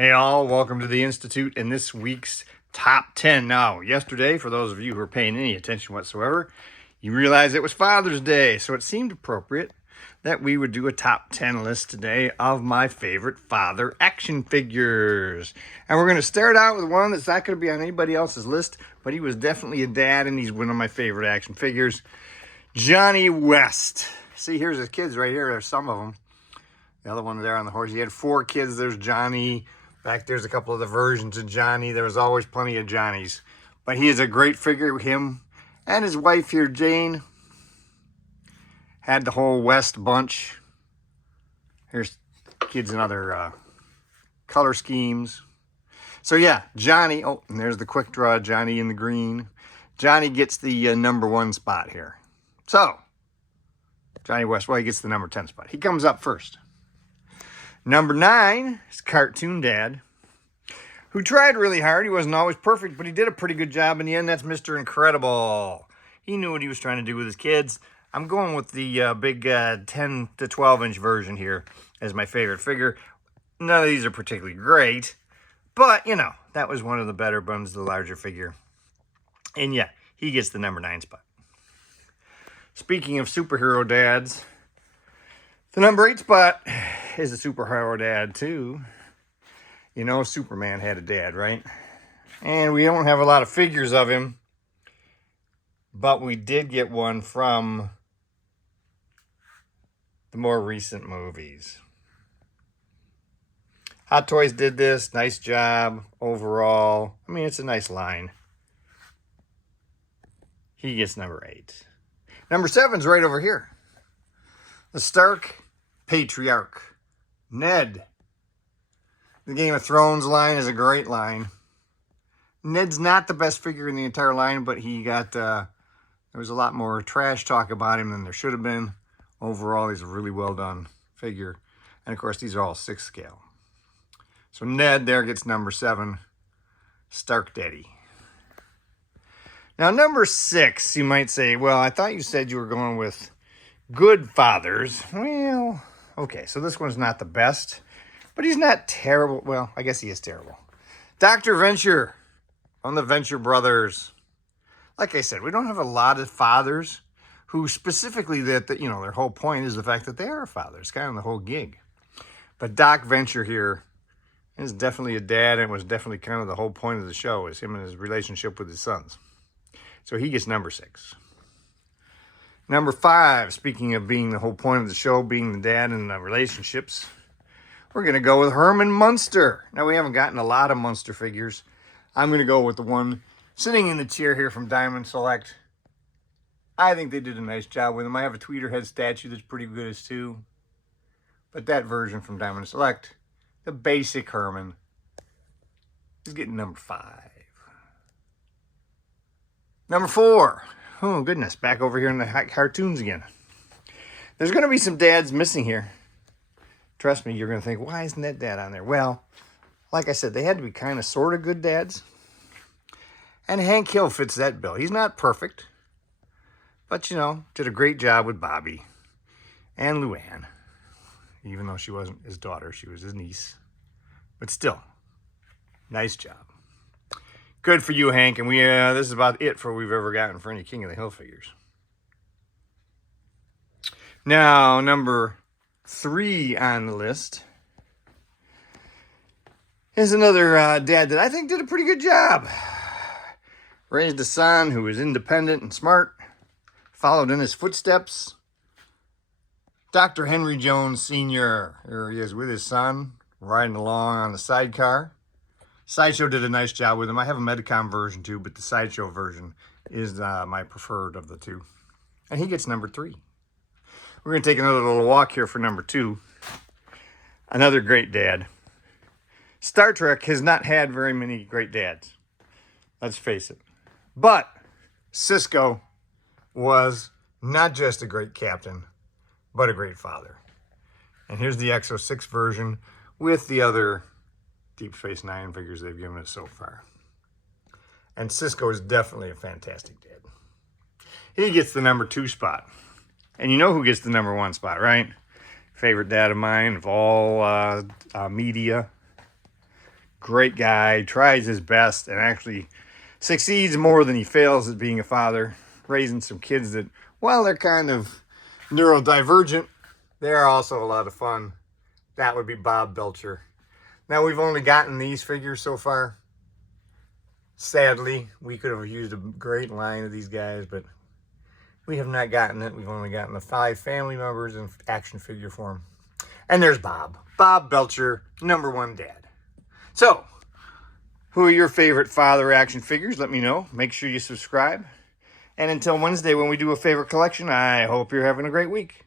Hey all, welcome to the Institute and this week's Top 10. Now, yesterday, for those of you who are paying any attention whatsoever, you realize it was Father's Day, so it seemed appropriate that we would do a top 10 list today of my favorite father action figures. And we're going to start out with one that's not going to be on anybody else's list, but he was definitely a dad and he's one of my favorite action figures, Johnny West. See, here's his kids right here. There's some of them. The other one there on the horse. He had 4 kids. There's Johnny. Back there's a couple of the versions of Johnny. There was always plenty of Johnnies. But he is a great figure. Him and his wife here, Jane, had the whole West bunch. Here's kids in other color schemes. So yeah, Johnny. Oh, and there's the quick draw, Johnny in the green. Johnny gets the number 1 spot here. So, Johnny West, well, he gets the number 10 spot. He comes up first. Number 9 is Cartoon Dad, who tried really hard. He wasn't always perfect, but he did a pretty good job in the end. That's Mr. Incredible. He knew what he was trying to do with his kids. I'm going with the big 10 to 12-inch version here as my favorite figure. None of these are particularly great, but, you know, that was one of the better ones, the larger figure. And, yeah, he gets the number 9 spot. Speaking of superhero dads, the number 8 spot is a superhero dad, too. You know, Superman had a dad, right? And we don't have a lot of figures of him, but we did get one from the more recent movies. Hot Toys did this. Nice job overall. I mean, it's a nice line. He gets number 8. Number 7's right over here. The Stark Patriarch, Ned. The Game of Thrones line is a great line. Ned's not the best figure in the entire line, but he got, there was a lot more trash talk about him than there should have been. Overall, he's a really well done figure. And of course, these are all 6 scale. So Ned there gets number 7, Stark Daddy. Now, number 6, you might say, well, I thought you said you were going with good fathers. Well, okay, so this one's not the best, but he's not terrible. Well, I guess he is terrible. Dr. Venture on the Venture Brothers. Like I said, we don't have a lot of fathers who specifically that you know, their whole point is the fact that they are fathers. Kind of the whole gig. But Doc Venture here is definitely a dad, and was definitely kind of the whole point of the show, is him and his relationship with his sons. So he gets number 6. Number 5, speaking of being the whole point of the show, being the dad and the relationships, we're going to go with Herman Munster. Now, we haven't gotten a lot of Munster figures. I'm going to go with the one sitting in the chair here from Diamond Select. I think they did a nice job with him. I have a Tweederhead statue that's pretty good as too. But that version from Diamond Select, the basic Herman, is getting number 5. Number 4. Oh, goodness. Back over here in the cartoons again. There's going to be some dads missing here. Trust me, you're going to think, why isn't that dad on there? Well, like I said, they had to be kind of sort of good dads. And Hank Hill fits that bill. He's not perfect. But, you know, did a great job with Bobby and Luann. Even though she wasn't his daughter, she was his niece. But still, nice job. Good for you, Hank. And this is about it for we've ever gotten for any King of the Hill figures. Now, number 3 on the list is another dad that I think did a pretty good job. Raised a son who was independent and smart. Followed in his footsteps. Dr. Henry Jones Sr. Here he is with his son, riding along on the sidecar. Sideshow did a nice job with him. I have a Medicom version too, but the Sideshow version is my preferred of the 2. And he gets number 3. We're going to take another little walk here for number 2. Another great dad. Star Trek has not had very many great dads. Let's face it. But Sisko was not just a great captain, but a great father. And here's the Exo-6 version with the other Deep Space Nine figures they've given us so far. And Sisko is definitely a fantastic dad. He gets the number 2 spot. And you know who gets the number 1 spot, right? Favorite dad of mine of all media. Great guy, tries his best, and actually succeeds more than he fails at being a father, raising some kids that, while they're kind of neurodivergent, they're also a lot of fun. That would be Bob Belcher. Now, we've only gotten these figures so far. Sadly, we could have used a great line of these guys, but we have not gotten it. We've only gotten the 5 family members in action figure form. And there's Bob. Bob Belcher, #1 dad. So, who are your favorite father action figures? Let me know. Make sure you subscribe. And until Wednesday when we do a favorite collection, I hope you're having a great week.